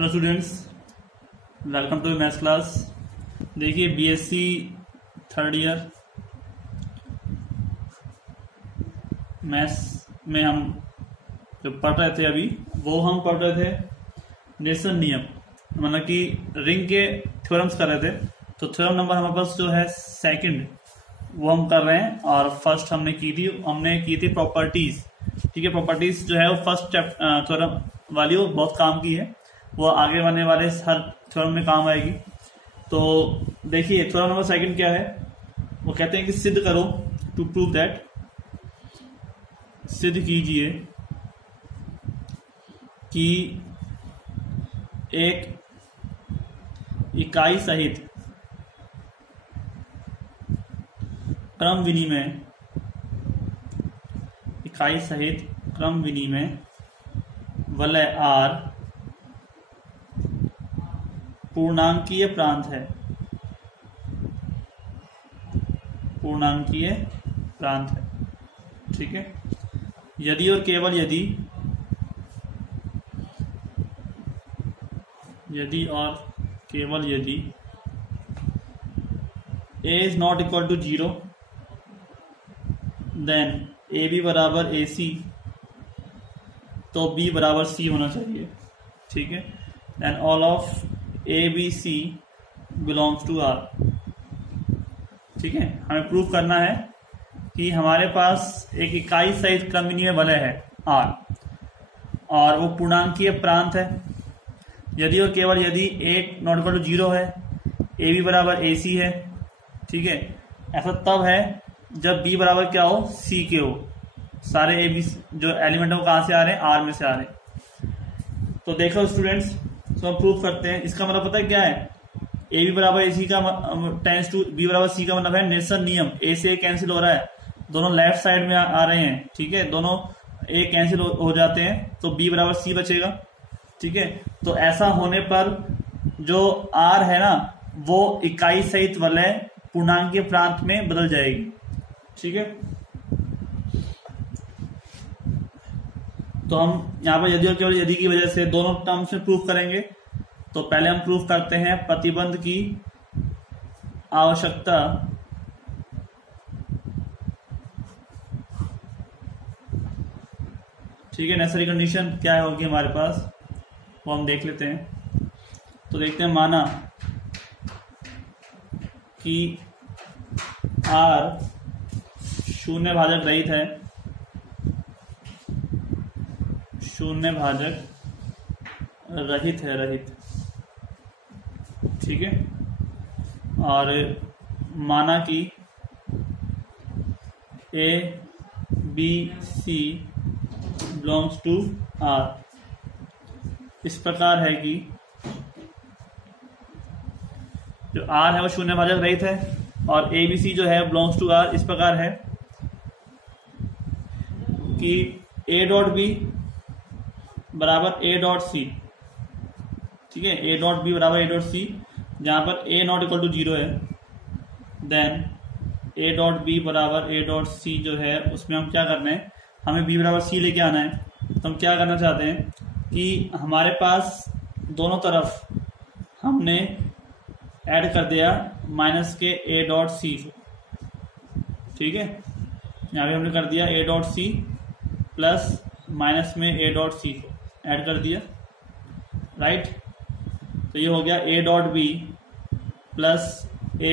Hello students, welcome to maths class. देखिए BSc third year maths में हम जो पढ़ रहे थे अभी वो हम पढ़ रहे थे नेल्सन नियम, मतलब कि रिंग के थ्योरम्स कर रहे थे। तो थ्योरम नंबर हमारे पास जो है सेकंड वो हम कर रहे हैं, और फर्स्ट हमने की थी प्रॉपर्टीज। ठीक है, प्रॉपर्टीज जो है वो फर्स्ट थ्योरम वाली वो बहुत काम की है, वो आगे बनने वाले हर थ्योरम में काम आएगी। तो देखिए थ्योरम नंबर सेकंड क्या है, वो कहते हैं कि सिद्ध करो, टू प्रूव दैट, सिद्ध कीजिए कि एक इकाई सहित क्रम विनिमय वलय R पूर्णांकीय प्रांत है। ठीक है, यदि और केवल यदि a is not equal to 0, then A B बराबर ए सी, तो बी बराबर सी होना चाहिए। ठीक है, then all of A B C belongs to R. ठीक है, हमें प्रूफ करना है कि हमारे पास एक इकाई सहित क्रम विनिमय वलय है आर, और वो पूर्णांकीय प्रांत है। यदि और केवल यदि ए नॉट इक्वल टू 0 है, ए बी बराबर ए सी है। ठीक है, ऐसा तब है जब बी बराबर क्या हो, सी के हो। सारे ए बी जो एलिमेंट है वो कहां से आ रहे हैं, आर में से आ रहे हैं। तो देखो स्टूडेंट्स, तो हम प्रूफ करते हैं। इसका मतलब पता है क्या है, ए बी बराबर ए सी का टेंस टू बी बराबर सी का मतलब है नेल्सन नियम। ए से ए कैंसिल हो रहा है, दोनों लेफ्ट साइड में आ रहे हैं। ठीक है, दोनों ए कैंसिल हो जाते हैं, तो बी बराबर सी बचेगा। ठीक है, तो ऐसा होने पर जो आर है ना, वो इकाई सहित वलय पूर्णांकीय प्रांत में बदल जाएगी। ठीक है, तो हम यहां पर यदि और केवल यदि की वजह से दोनों टर्म्स में प्रूफ करेंगे। तो पहले हम प्रूफ करते हैं प्रतिबंध की आवश्यकता ठीक है, नेसेसरी कंडीशन क्या होगी हमारे पास, वो हम देख लेते हैं। तो देखते हैं, माना कि R शून्य भाजक रहित है, रहित। ठीक है, और माना कि A B C belongs to R। इस प्रकार है कि जो R है वो शून्य भाजक रहित है, और ए बी सी जो है बिलोंग्स टू R। इस प्रकार है कि A डॉट बी बराबर A डॉट सी। ठीक है, A डॉट बी बराबर A डॉट सी, जहां पर A नॉट इक्वल टू 0 है। देन A डॉट बी बराबर A डॉट सी जो है, उसमें हम क्या करना है, हमें B बराबर सी लेके आना है। तो हम क्या करना चाहते हैं कि हमारे पास दोनों तरफ हमने ऐड कर दिया माइनस के A डॉट सी को। ठीक है, यहाँ पे हमने कर दिया A dot C plus minus में A डॉट सी को ऐड कर दिया, राइट। तो ये हो गया A dot B plus A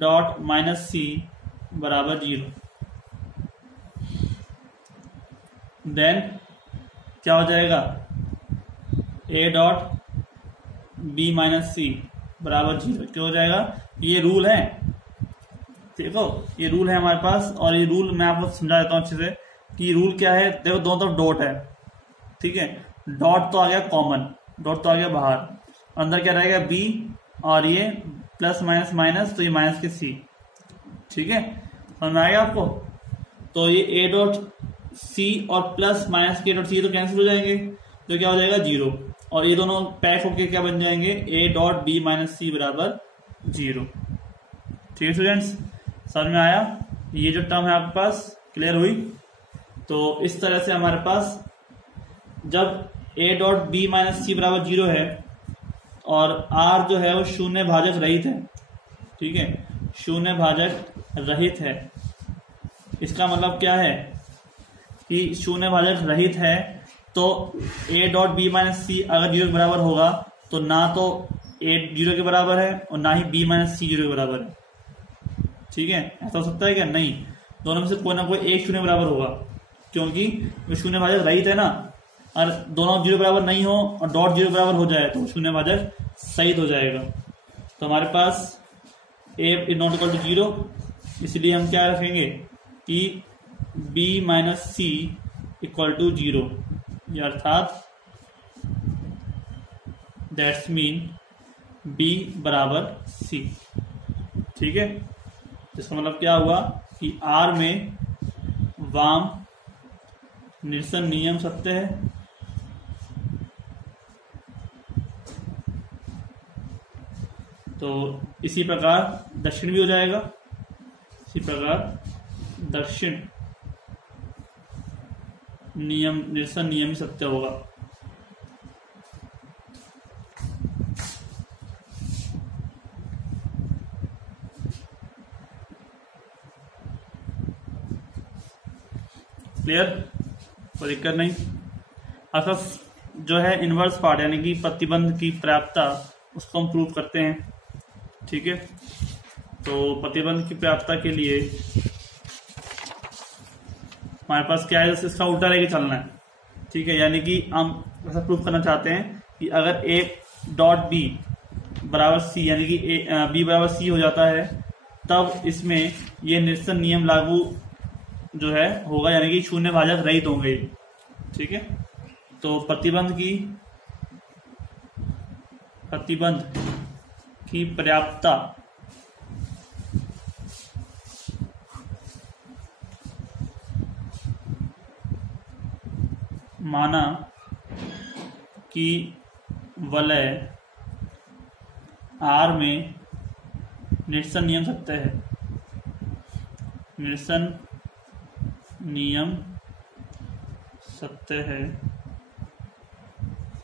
dot minus C बराबर 0। देन क्या हो जाएगा, A dot B minus C बराबर 0। क्या हो जाएगा, ये रूल है। देखो ये रूल है हमारे पास, और ये रूल मैं आपको समझा देता हूं अच्छे से कि रूल क्या है। देखो दोनों तरफ डॉट है। ठीक है, डॉट तो आ गया कॉमन, डॉट तो आ गया बाहर, अंदर क्या रहेगा बी, और ये प्लस माइनस माइनस, तो ये माइनस के सी। ठीक है, समझ में आएगा आपको। तो ये ए डॉट सी और प्लस माइनस के डॉट सी तो कैंसिल हो जाएंगे, तो क्या हो जाएगा 0, और ये दोनों पैक होकर क्या बन जाएंगे, ए डॉट बी माइनस सी बराबर 0। ठीक है स्टूडेंट्स, समझ में आया। ये जो टर्म है आपके पास क्लियर हुई। तो इस तरह से हमारे पास जब ए डॉट बी माइनस सी बराबर 0 है और आर जो है वो शून्य भाजक रहित है, ठीक है, शून्य भाजक रहित है। इसका मतलब क्या है कि शून्य भाजक रहित है तो ए डॉट बी माइनस सी अगर 0 के बराबर होगा तो ना तो ए 0 के बराबर है और ना ही बी माइनस सी 0 के बराबर है, ठीक है। ऐसा हो सकता है क्या? नहीं, दोनों में से कोई ना कोई एक शून्य बराबर होगा, क्योंकि वो शून्य भाजक रहित है ना। और दोनों 0 बराबर नहीं हो और डॉट 0 बराबर हो जाए तो शून्य भाजक सहित हो जाएगा। तो हमारे पास A is not equal to 0, इसलिए हम क्या रखेंगे कि B minus C equal to 0, अर्थात दैट्स मीन बी बराबर सी, ठीक है। इसका मतलब क्या हुआ कि आर में वाम निरसन नियम सत्य है, तो इसी प्रकार दक्षिण भी हो जाएगा, इसी प्रकार दक्षिण नियम निरसन नियम सत्य होगा। क्लियर? कोई दिक्कत नहीं। असल जो है इनवर्स पार्ट यानी कि प्रतिबंध की पर्याप्तता उसको हम प्रूव करते हैं, ठीक है। तो प्रतिबंध की पर्याप्तता के लिए हमारे पास क्या है, जैसे इसका उल्टा लेके चलना है, ठीक है। यानी कि हम ऐसा प्रूव करना चाहते हैं कि अगर ए डॉट बी बराबर सी यानी कि बी बराबर सी हो जाता है तब इसमें ये निरसन नियम लागू जो है होगा, यानी कि शून्य भाजक रहित होंगे, ठीक है। तो प्रतिबंध की पर्याप्तता माना कि वलय आर में निरसन नियम सत्य है, निरसन नियम सत्य है,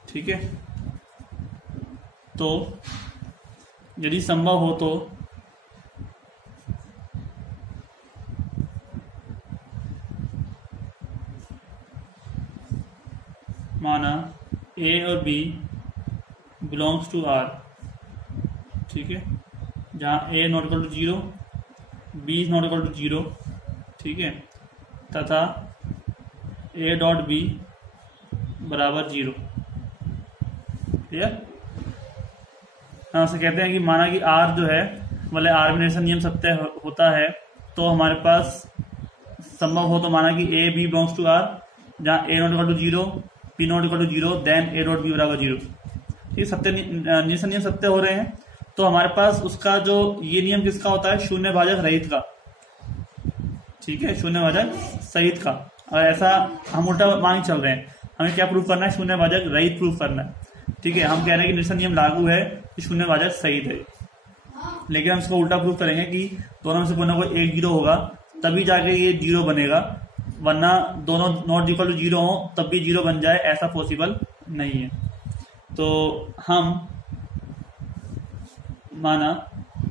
ठीक है। तो यदि संभव हो तो माना ए और बी बिलोंग्स टू आर, ठीक है, जहां A not equal to 0, B is not equal to 0, ठीक है, तथा ए डॉट बी बराबर 0। क्लियर? हम से कहते हैं कि माना कि आर जो है मतलब आर में निरसन नियम सत्य होता है तो हमारे पास संभव हो तो माना कि A B belongs to R, जहां A not equal to 0, B not equal to 0, then A dot B बराबर 0, ठीक। सत्य निरसन नियम सत्य हो रहे हैं तो हमारे पास उसका जो ये नियम किसका होता है, शून्य भाजक रहित का, ठीक है, शून्य भाजक सहित का। और ऐसा हम उल्टा मान चल रहे हैं, हमें क्या प्रूव करना है, शून्य भाजक रहित प्रूव करना है, ठीक है। हम कह रहे हैं कि निरसन नियम लागू है कि शून्य भाजक सहित है, लेकिन हम इसको उल्टा प्रूव करेंगे कि दोनों में से कोई ना कोई एक 0 होगा तभी जाके ये 0 बनेगा, वरना दोनों नॉट इक्वल टू 0 हो तब भी 0 बन जाए, ऐसा पॉसिबल नहीं है। तो हम माना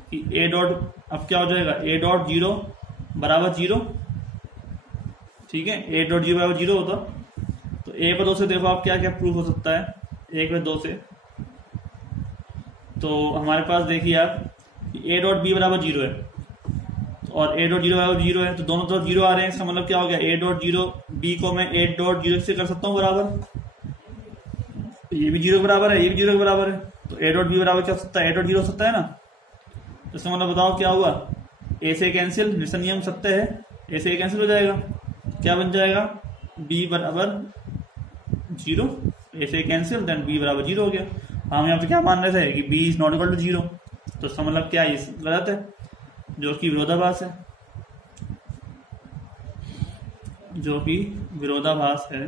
कि ए डॉट अब क्या हो जाएगा, ए डॉट 0 बराबर 0, ठीक है, ए डॉट 0 बराबर 0 होता। तो 1 व 2 से देखो आप क्या क्या प्रूफ हो सकता है, 1 व 2 से। तो हमारे पास देखिए आप ए डॉट बी बराबर 0 है और ए डॉट 0 बराबर 0 है, तो दोनों तरफ 0 आ रहे हैं। इसका मतलब क्या हो गया, ए डॉट 0 बी को मैं ए डॉट 0 से कर सकता हूँ बराबर, ये भी 0 बराबर है, ये भी 0 के बराबर है, तो ए डॉट बी बराबर क्या हो सकता है, ए डॉट 0 हो सकता है ना। तो इसका मतलब बताओ क्या हुआ, ए से कैंसिल, निरसन नियम सत्य है, ए से कैंसिल हो जाएगा, क्या बन जाएगा, बी बराबर 0, ए से कैंसिल, देन बी बराबर 0 हो गया। हम यहाँ पे क्या मान रहे थे कि B is not equal to 0, तो इसका मतलब क्या है, गलत है, जो कि विरोधाभास है, जो कि विरोधाभास है।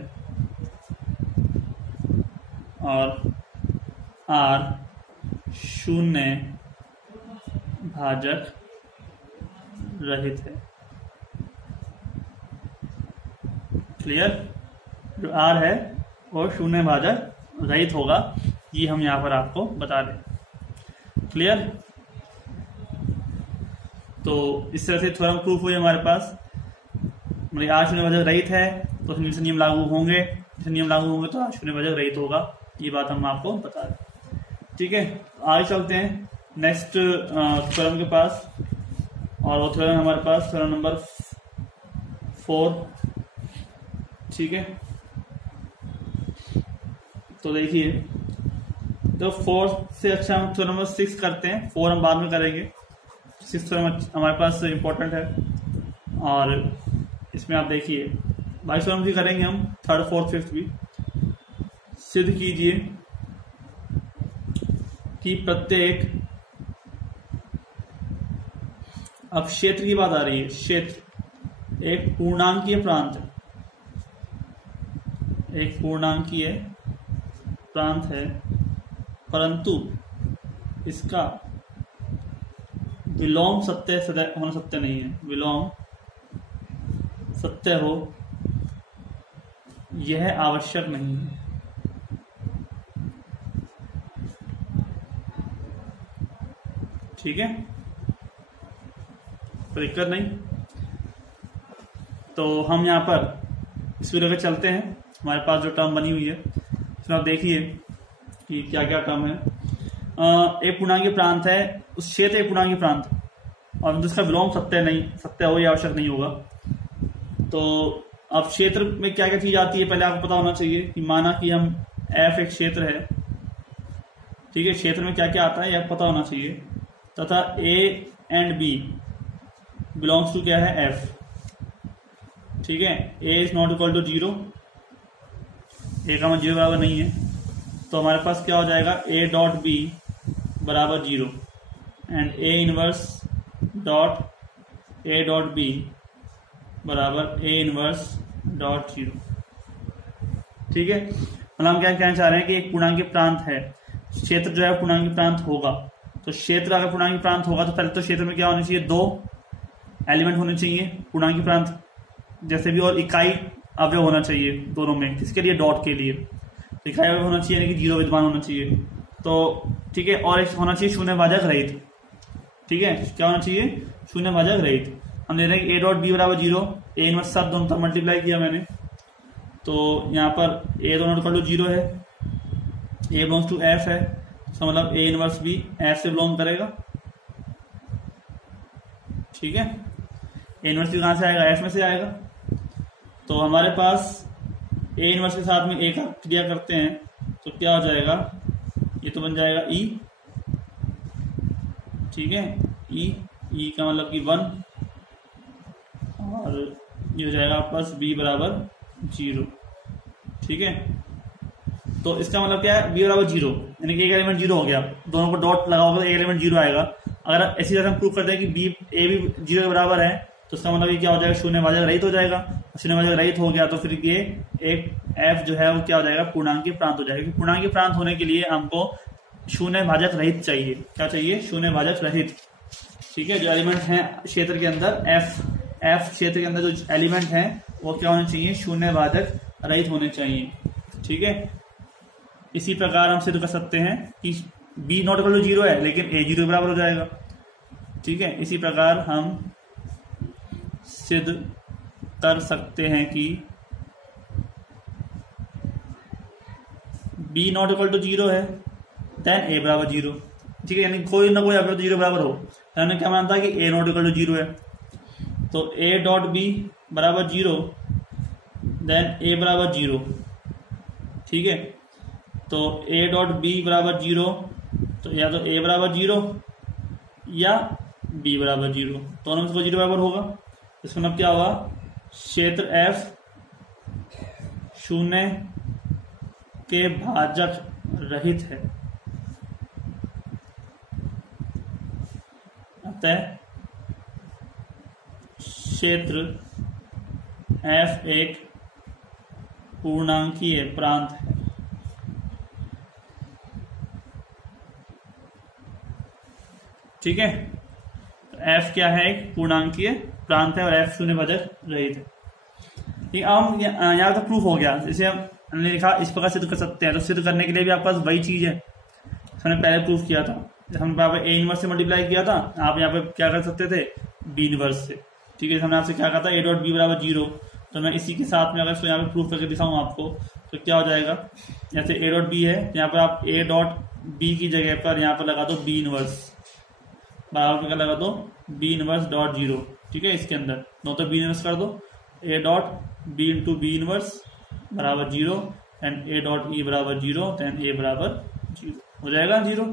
और आर शून्य भाजक रहित है। क्लियर? जो आर है और शून्य भाजक रहित होगा, ये हम यहाँ पर आपको बता दें। क्लियर? तो इस तरह से थ्योरम प्रूफ हुई हमारे पास। मतलब आज शून्य भाजक रहित है तो से नियम लागू होंगे, जैसे नियम लागू होंगे तो आज शून्य भाजक रहित होगा, ये बात हम आपको बता दें। ठीक है, आगे चलते हैं नेक्स्ट थ्योरम के पास, और वो थ्योरम हमारे पास थ्योरम नंबर 4। ठीक है, तो देखिए, तो 4 से अच्छा हम थ्योरम नंबर 6 करते हैं, 4 हम बाद में करेंगे। 6 थ्योरम हमारे पास इम्पोर्टेंट है, और इसमें आप देखिए 22 थ्योरम भी करेंगे हम, 3rd 4th 5th भी। सिद्ध कीजिए कि प्रत्येक, अब क्षेत्र की बात आ रही है, क्षेत्र एक पूर्णांकीय प्रांत है, एक पूर्णांकीय प्रांत है, परंतु इसका विलोम सत्य होना सत्य नहीं है। विलोम सत्य हो यह आवश्यक नहीं है। ठीक है, कोई दिक्कत नहीं। तो हम यहाँ पर इस वीडियो पे चलते हैं। हमारे पास जो टर्म बनी हुई है इसमें आप देखिए कि क्या क्या टर्म है। एक पूर्णांकीय प्रांत है, उस क्षेत्र एक पूर्णांकीय प्रांत, और जिसका विलोम सत्य हो या आवश्यक नहीं होगा। तो अब क्षेत्र में क्या क्या चीज आती है पहले आपको पता होना चाहिए कि माना कि हम एफ एक क्षेत्र है। ठीक है, क्षेत्र में क्या क्या आता है यह पता होना चाहिए, तथा A and B belongs to क्या है एफ। ठीक है, A is not equal to 0, A का मान 0 बराबर नहीं है, तो हमारे पास क्या हो जाएगा, ए डॉट बी बराबर 0 and A inverse dot A dot B बराबर ए इनवर्स डॉट 0। ठीक है, मतलब हम क्या कहना चाह रहे हैं कि एक पूर्णांकीय प्रांत है, क्षेत्र जो है पूर्णांकीय प्रांत होगा। तो क्षेत्र अगर पूर्णांकीय प्रांत होगा तो पहले तो क्षेत्र में क्या होना चाहिए, 2 एलिमेंट होने चाहिए पूर्णांकीय प्रांत जैसे भी, और इकाई अवयव होना चाहिए दोनों में। किसके लिए, डॉट के लिए। तो इकाई अवयव होना चाहिए, यानी कि 0 विद्यमान होना चाहिए। तो ठीक है, और एक होना चाहिए शून्य भाजक रहित। ठीक है, क्या होना चाहिए, शून्य भाजक रहित। हम दे रहे हैं ए डॉट बी बराबर 0, ए इनवर्स साथ दोनों तरफ मल्टीप्लाई किया मैंने, तो यहाँ पर ए दोनों इक्वल टू 0 है, ए बिलोंग्स टू एफ है, तो मतलब ए इनवर्स भी एफ से बिलोंग करेगा। ठीक है, ए इनवर्स भी कहां से आएगा, एफ में से आएगा। तो हमारे पास ए इनवर्स के साथ में ए का क्रिया करते हैं तो क्या हो जाएगा, ये तो बन जाएगा ई। ठीक है, ई का मतलब कि 1, और ये हो जाएगा आपके पास बी बराबर 0। ठीक है, तो इसका मतलब क्या है, बी बराबर 0, यानी कि एक एलिमेंट 0 हो गया, दोनों को डॉट लगाओगे तो एक एलिमेंट 0 आएगा। अगर ऐसी तरह हम प्रूव करते हैं कि बी ए भी 0 के बराबर है, तो इसका मतलब ये क्या हो जाएगा, शून्य भाजक रहित हो जाएगा। शून्य भाजक रहित हो गया तो फिर ये एक एफ जो है वो क्या हो जाएगा, पूर्णांकीय प्रांत हो जाएगा। क्योंकि पूर्णांकीय प्रांत होने के लिए हमको शून्य भाजक रहित चाहिए। क्या चाहिए, शून्य भाजक रहित। ठीक है, जो एलिमेंट है क्षेत्र के अंदर एफ क्षेत्र के अंदर जो एलिमेंट है वो क्या होने चाहिए, शून्य भाजक रहित होने चाहिए। ठीक है, इसी प्रकार हम सिद्ध कर सकते हैं कि बी नॉट इक्वल टू 0 है लेकिन ए 0 के बराबर हो जाएगा। ठीक है, इसी प्रकार हम सिद्ध कर सकते हैं कि बी नॉट इक्वल टू 0 है देन ए बराबर 0। ठीक है, यानी कोई ना कोई अवयव 0 बराबर हो। तो हमने क्या मानता है कि ए नॉट इक्वल टू 0 है, तो ए डॉट बी बराबर 0 देन ए बराबर 0। ठीक है, तो ए डॉट बी बराबर 0, तो या तो ए बराबर 0 या बी बराबर 0, दोनों में से 0 बराबर होगा। इसका मतलब क्या होगा, क्षेत्र एफ शून्य के भाजक रहित है। अतः क्षेत्र एफ एक पूर्णांकीय प्रांत है। ठीक है, तो एफ क्या है, एक पूर्णांकीय प्रांत है और एफ शून्य भाजक रहित है। ठीक, अब यहाँ तो प्रूफ हो गया। जैसे हम हमने लिखा इस प्रकार सिद्ध कर सकते हैं। तो सिद्ध करने के लिए भी आपके पास वही चीज है, हमने पहले प्रूफ किया था। हम यहाँ पे ए इनवर्स से मल्टीप्लाई किया था, आप यहाँ पे क्या कर सकते थे, बी इनवर्स से। ठीक है, हमने आपसे क्या कहा था, ए डॉट बी बराबर 0। तो मैं इसी के साथ में अगर इसको यहाँ पे प्रूफ करके दिखाऊँ आपको तो क्या हो जाएगा, जैसे ए डॉट बी है, यहाँ पर आप ए डॉट बी की जगह पर यहाँ पर लगा दो बी इनवर्स, बराबर क्या लगा दो, बी इनवर्स डॉट 0। ठीक है, इसके अंदर दो तो बी इनवर्स कर दो, A dot B into B inverse बराबर 0 एंड ए डॉट ई बराबर 0, देन ए बराबर 0 हो जाएगा 0।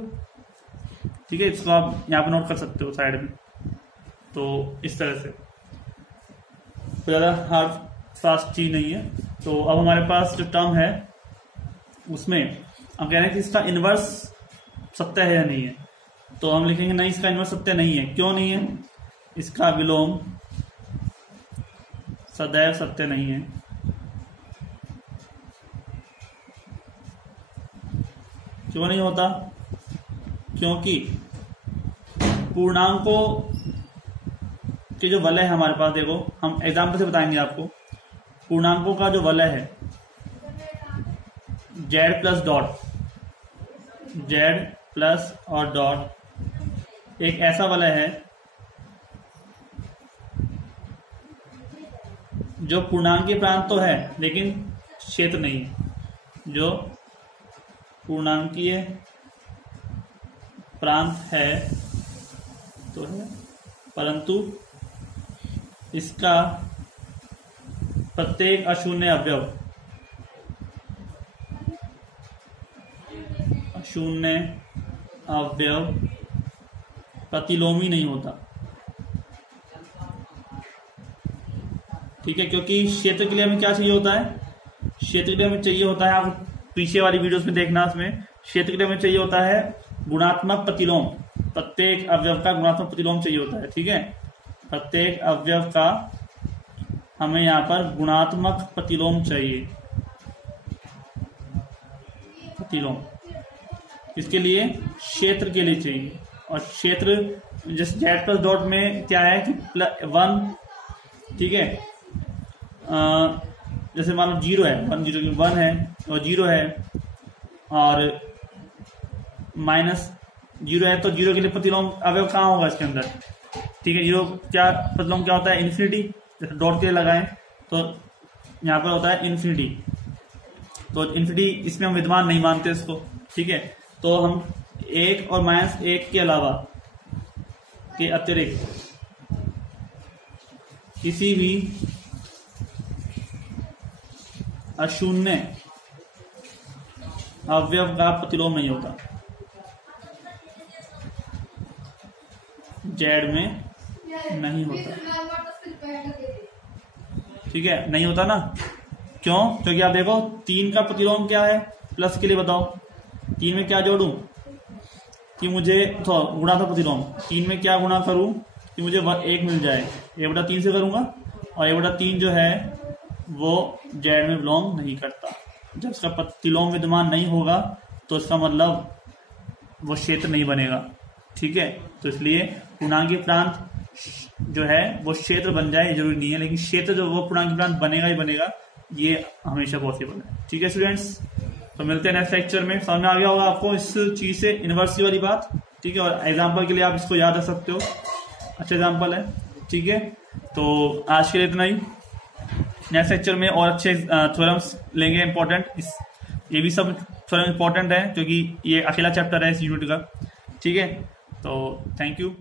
ठीक है, इसको आप यहाँ पे नोट कर सकते हो साइड में। तो इस तरह से ज़्यादा हार्ड फास्ट चीज नहीं है। तो अब हमारे पास जो टर्म है उसमें हम कह रहे हैं कि इसका इनवर्स सत्य है या नहीं है। तो हम लिखेंगे नहीं, इसका इनवर्स सत्य नहीं है। क्यों नहीं है, इसका विलोम सदैव सत्य नहीं है। क्यों नहीं होता, क्योंकि पूर्णांकों के जो वलय है हमारे पास, देखो हम एग्जाम्पल से बताएंगे आपको। पूर्णांकों का जो वलय है Z plus dot, Z plus और डॉट एक ऐसा वलय है जो पूर्णांकीय प्रांत तो है लेकिन क्षेत्र नहीं है। जो पूर्णांकीय प्रांत है तो है, परंतु इसका प्रत्येक अशून्य अवयव, अशून्य अवयव प्रतिलोमी नहीं होता। ठीक है, क्योंकि क्षेत्र के लिए हमें क्या चाहिए होता है, क्षेत्र के लिए हमें चाहिए होता है, आप पीछे वाली वीडियोस में देखना, उसमें क्षेत्र के लिए हमें चाहिए होता है गुणात्मक प्रतिलोम। प्रत्येक अवयव का गुणात्मक प्रतिलोम चाहिए होता है। ठीक है, प्रत्येक अवयव का हमें यहाँ पर गुणात्मक प्रतिलोम चाहिए, प्रतिलोम इसके लिए क्षेत्र के लिए चाहिए। और क्षेत्र जैसे जेड प्लस डॉट में क्या है कि 1, ठीक है, जैसे मान लो 0 है, 1 है और 0 है और -0 है, तो 0 के लिए प्रतिलोम अवयव कहाँ होगा इसके अंदर। ठीक है, 0 क्या प्रतिलोम क्या होता है, इन्फिनिटी। जैसे डॉट के लिए लगाएं तो यहाँ पर होता है इन्फिनिटी, तो इन्फिनिटी इसमें हम विद्यमान नहीं मानते इसको। ठीक है, तो हम 1 और -1 के अलावा के अतिरिक्त किसी भी अशून्य अवयव का प्रतिलोम नहीं होता जेड में, नहीं होता। ठीक है, नहीं होता ना, क्यों, क्योंकि आप देखो 3 का प्रतिलोम क्या है, प्लस के लिए बताओ 3 में क्या जोड़ूं कि मुझे तो गुणा था प्रतिलोम, 3 में क्या गुणा करूं कि मुझे 1 मिल जाए, 1/3 से करूंगा और 1/3 जो है वो जेड में बिलोंग नहीं करता। जब इसका प्रतिलोम विद्यमान नहीं होगा तो इसका मतलब वो क्षेत्र नहीं बनेगा। ठीक है, तो इसलिए पूर्णांकीय प्रांत जो है वो क्षेत्र बन जाए जरूरी नहीं है, लेकिन क्षेत्र जो वो पूर्णांकीय प्रांत बनेगा ही बनेगा, ये हमेशा पॉसिबल है। ठीक है स्टूडेंट्स, तो मिलते हैं नेक्स्ट लेक्चर में। समझ में आ गया होगा आपको इस चीज से, इनवर्सिटी वाली बात। ठीक है, और एग्जाम्पल के लिए आप इसको याद रख सकते हो, अच्छा एग्जाम्पल है। ठीक है, तो आज के लिए इतना ही। नेक्स्ट लेक्चर में और अच्छे थ्योरम्स लेंगे इंपॉर्टेंट, ये भी सब थ्योरम इंपॉर्टेंट है क्योंकि ये अकेला चैप्टर है इस यूनिट का। ठीक है, तो थैंक यू।